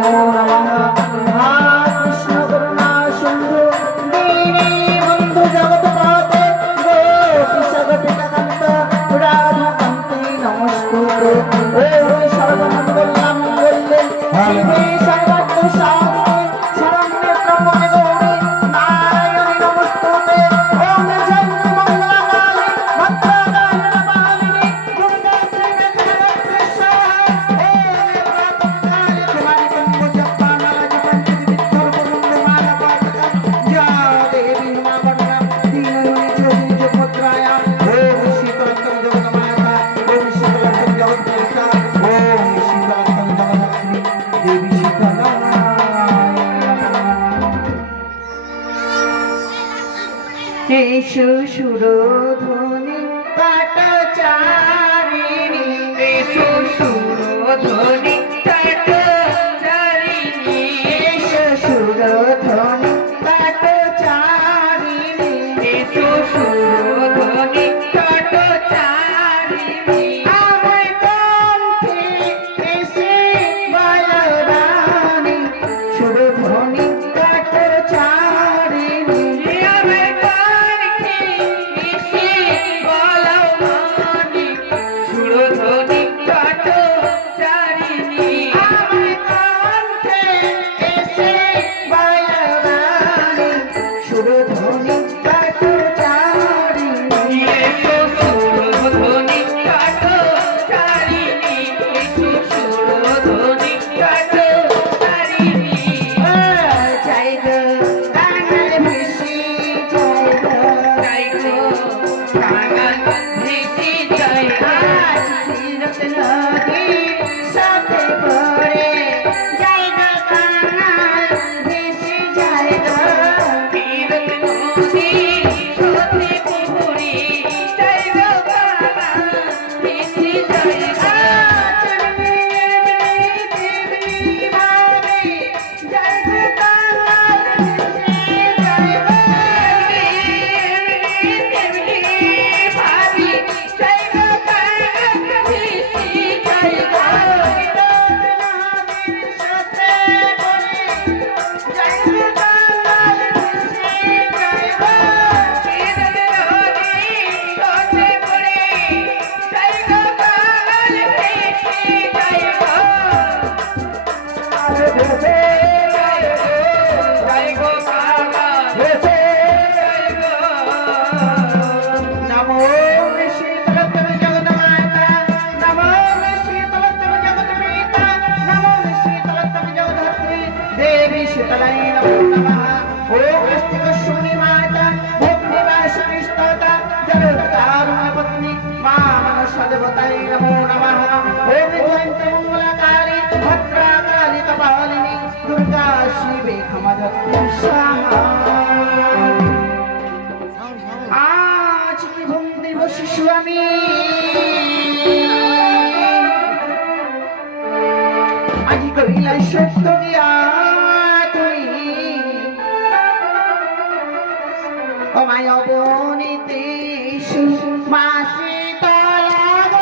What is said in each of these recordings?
নমো নমঃ। কৃষ্ণ করুণা সিন্ধু দীনে বন্ধু জগৎপতে গোপী সগপিতকান্ত রাধা কান্তে নমস্তুতে। ওম সর্বমঙ্গলং মঙ্গলে শিবে সর্বার্থ সাধিকে শরণ্যে ত্র্যম্বকে গৌরী নারায়ণী নমস্তুতে। ওম জয়ন্তি মঙ্গলকালী ভদ্রকালী কপালিনী দুর্গা শ্রীমেঘনাদত্রী স্বাহা। ওম প্রাতঃকালে কুমারী কুম্ভজপামালা জপন্তি বিদ্যুর্বরুণ্ডমালা পাতকা জয়া দেবী হিমাবর্ণা দীনয়নী যোগিনী যোগমুদ্রায়া। ওম শীতলত্তম জগন্মাতা ওম শীতলত্তম জগৎপিতা ওম শীতলত্তম জগদ্ধাত্রী দেবী শীতলায় নমঃ। এসো সুরধ্বনি পাটচারিণী এসো সুরধ্বনি পাটচারিণী এসো সুরধ্বনি পাটচারিণী এসো সুরধ্বনি পাটচারিণী। আমার কণ্ঠে এসে বলরানী সুরধ্বনি পাটচারিণী। আমার কণ্ঠে এসে বলরানী সুরধ্বনি পাটচারিণী। আমার কণ্ঠে এসে বলরানী সুরধ্বনি পাটচারিণী। এসো সুরধ্বনি পাটচারিণী এসো সুরধ্বনি পাটচারিণী। জয় গো কাঙাল ভেসে জয় গো জয় গো কাঙাল ভেসে জয়। আজ ক্ষীরত নদীর সাথে পড়ে জয় গো কাঙাল ভেসে জয় গো ক্ষীরত নদীর সাথে পড়ে জয় গো কাঙাল ভেসে জয় গো। চরণে দেবী ভাবে জয় গো কাঙাল ভেসে জয় গো। দেবী ভাবি জয় গো কাঙাল ভেসে জয় গো। নদীর সাথে পড়ে জয় গো কাঙাল ভেসে জয় গো। ক্ষীরত নদীর সাথে পড়ে জয় গো কাঙাল ভেসে জয় গো। নমো শীতলত্তম জগন্মাতা নমো শীতলত্তম জগৎপিতা নমো শীতলত্তম জগদ্ধাত্রী দেবী শীতলাই নমো নমঃ। ওম স্তিকশুনি মাতা ভূমিবাসিনী স্ততা জগৎকারুণ্য পত্নী মা মনসা দেবতাই নমো নমঃ। ওম জয়ন্তি মঙ্গলকালী ভদ্রকালী কপালিনী দুর্গা শিবে ক্ষমাধাত্রী স্বাহা। আজ কি ঘুম দিব শিশু আমি আজি কহিলা সত্য গিয়া তুমি অমায় অবনীতে মাসি তালাব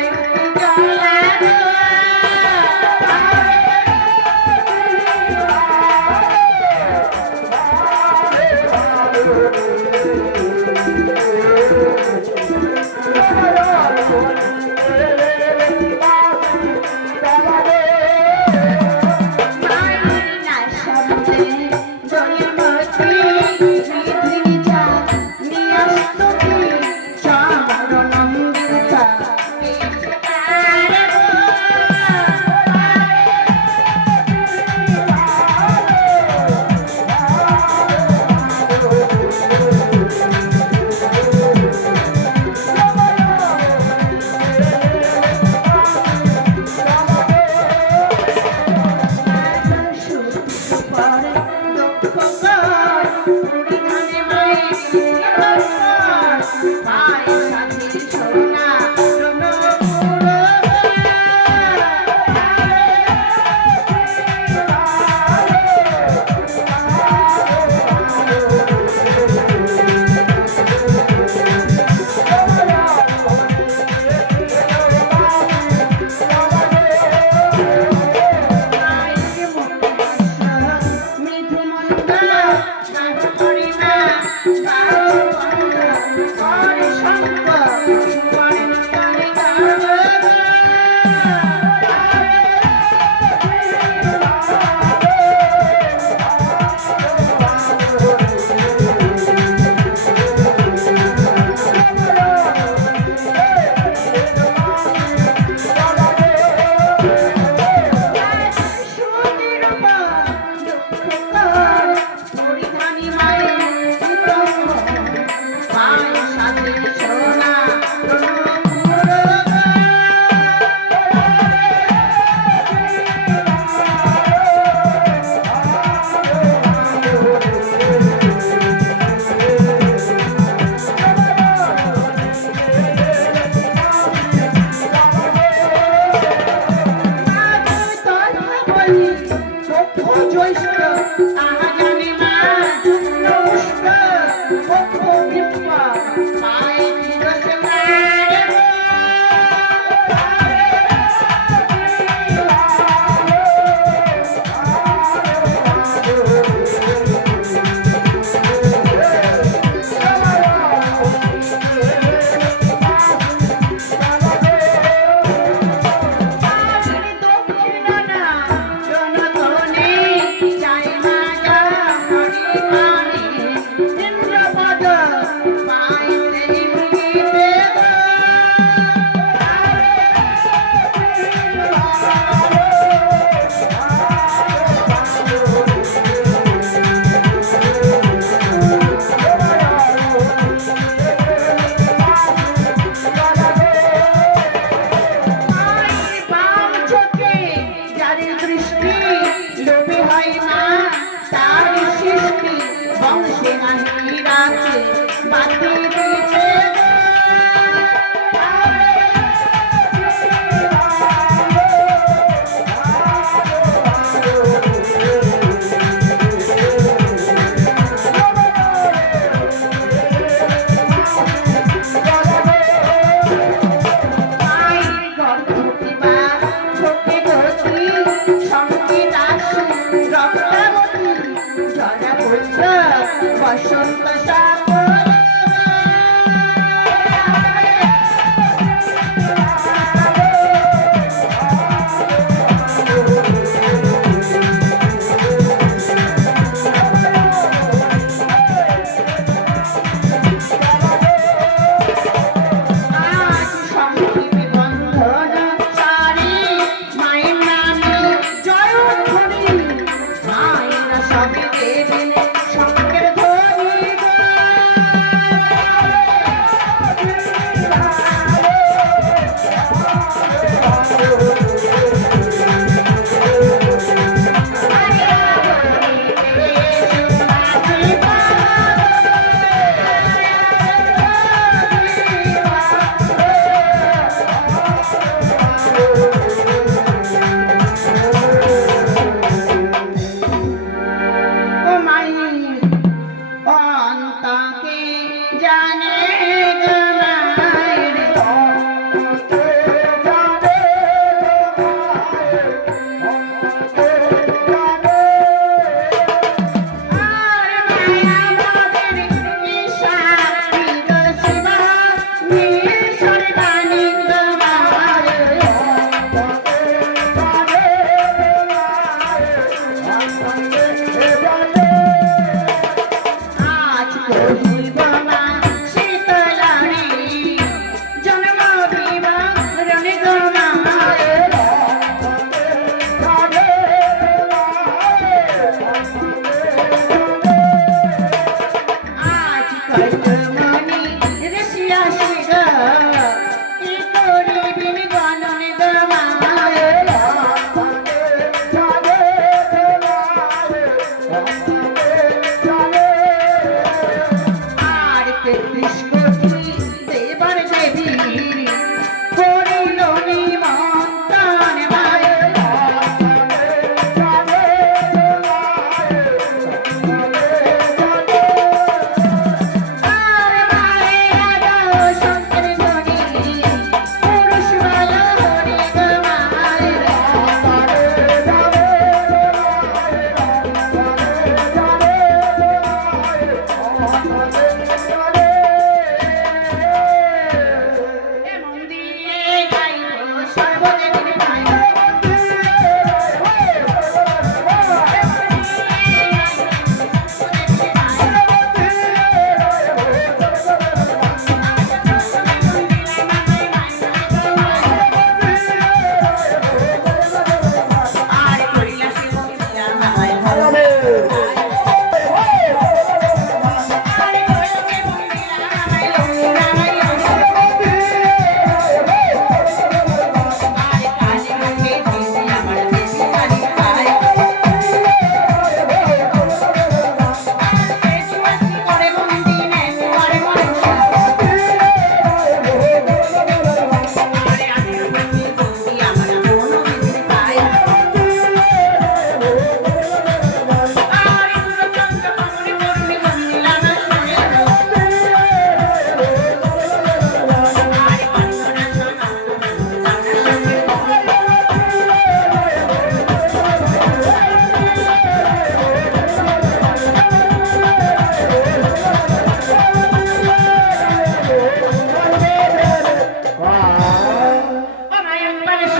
Thank you.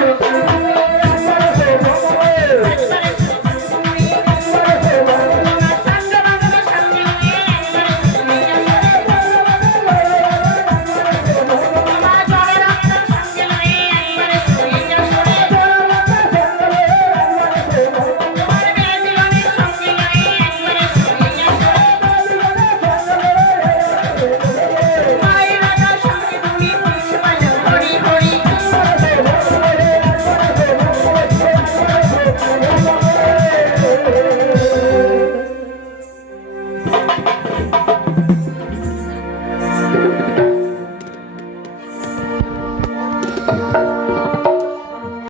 বশিষ্ঠ